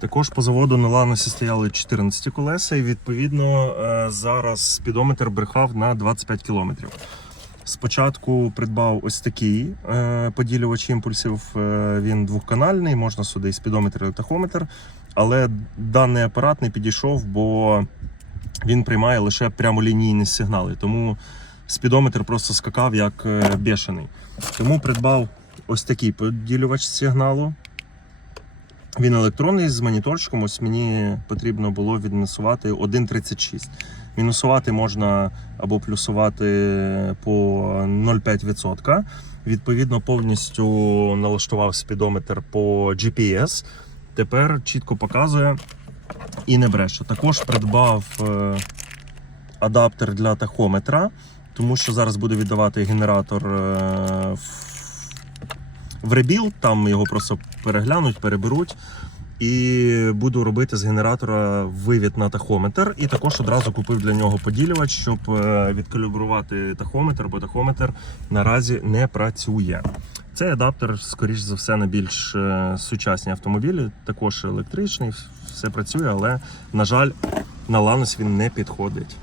Також по заводу на ланосі стояли 14 колеса, і відповідно е, зараз спідометр брехав на 25 кілометрів. Спочатку придбав ось такий е, поділювач імпульсів. Е, він двохканальний, можна сюди і спідометр і тахометр. Але даний апарат не підійшов, бо він приймає лише прямолінійні сигнали. Тому спідометр просто скакав як бешений. Тому придбав ось такий поділювач сигналу. Він електронний з моніторчиком. Ось мені потрібно було відмінусувати 1,36. Мінусувати можна або плюсувати по 0,5%. Відповідно, повністю налаштував спідометр по GPS. Тепер чітко показує і не бреше. Також придбав е, адаптер для тахометра, тому що зараз буду віддавати генератор е, в ребіл, там його просто переглянуть, переберуть. І буду робити з генератора вивід на тахометр. І також одразу купив для нього поділювач, щоб е, відкалібрувати тахометр, бо тахометр наразі не працює. Цей адаптер, скоріш за все, на більш е, сучасні автомобілі, також електричний, все працює, але, на жаль, на Ланос він не підходить.